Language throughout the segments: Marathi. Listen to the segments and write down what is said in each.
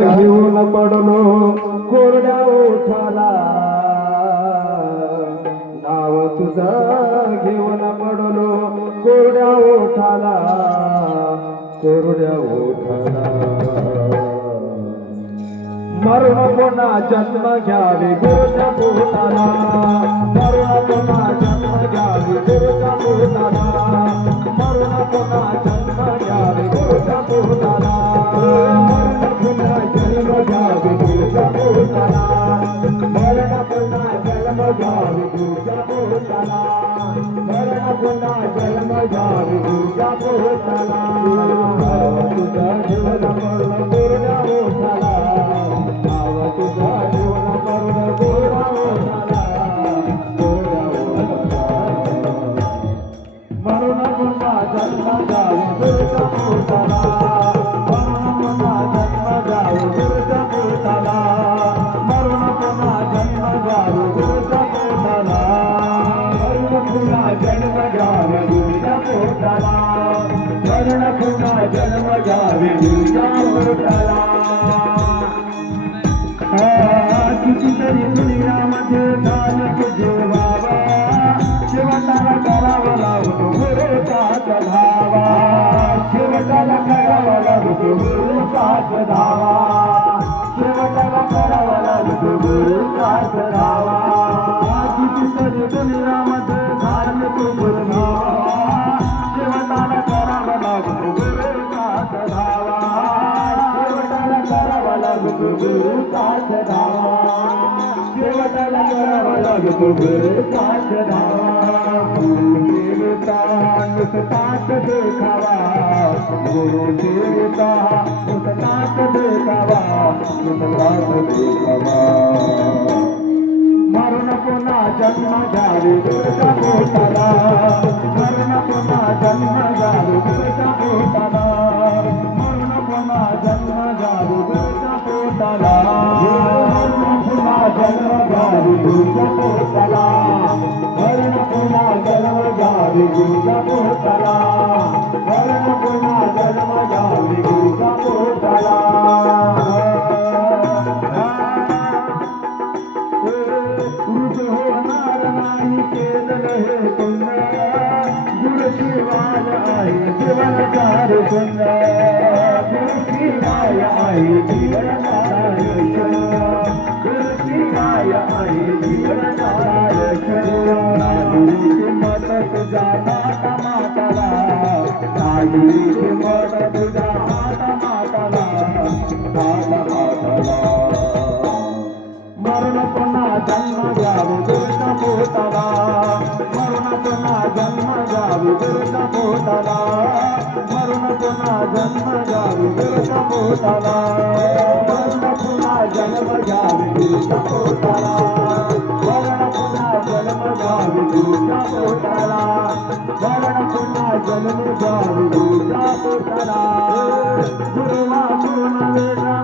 घेऊन पडलो कोरड्या ओठाला. नाव तुझं घेऊन पडलो कोरड्या ओठाला. कोरड्या ओठाला. मरण कोणा जन्म घ्यावे? गुरुच्या पोटाला. मरण कोणा जन्म घ्यावे? गुरुच्या पोटाला. मरण कोणा जन्म जन्म घ्यावे गुरुच्या पोटाला मरण पुन्हा जन्म जाऊ दुर्गा पोटाला तुझा जीवन पोटाला मरण जन्म घ्यावे गुरुच्या पोटाला कितीतरी दुनियामध्ये झालं तुझे शेवटाला करावा लागतो गुरु काच धावा शेवटाला करावा लागतो गुरु धावा शेवटाला करावा लागतो गुरु धावा कितीतरी दुनियामध्ये गुरु धावा करावा गुरु धावा देवता नुसताच देखावा गुरु देवता नुसताच देखावा नुसताच देखावा मरण पुन्हा जन्म घ्यावे दुर्गा मरण जन्म घ्यावे दुर्गा घ्यावे दुर्गा पोटाला पुन्हा जन्म घ्यावे पुन्हा जन्म होणार नाही केलं हे गुरु शिवाय आहे जीवनकार गुरु शिवाय आहे जीवनकार तुझा माता माताला नागरी किंमत तुझा माता माताला माता माताला मरण पुन्हा जन्म घ्यावे दुर्गा पोटाला मरण पुन्हा जन्म घ्यावे दुर्गा पोटाला मरण पुन्हा जन्म घ्यावे दुर्गा पोटाला मरण पुन्हा जन्म घ्यावे दुर्गा पोटाला मरण पुन्हा जन्म घ्यावे दुर्गा पोटाला मरण पुन्हा जन्म घ्यावे दुर्गा पोटाला गुरुवा पूर्ण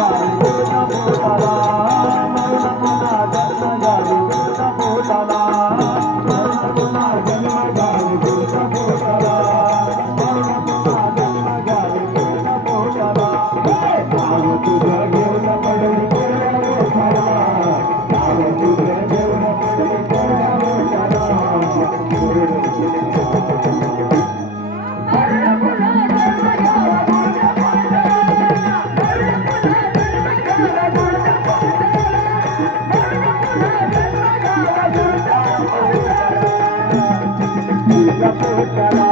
तुझ्या पोटाला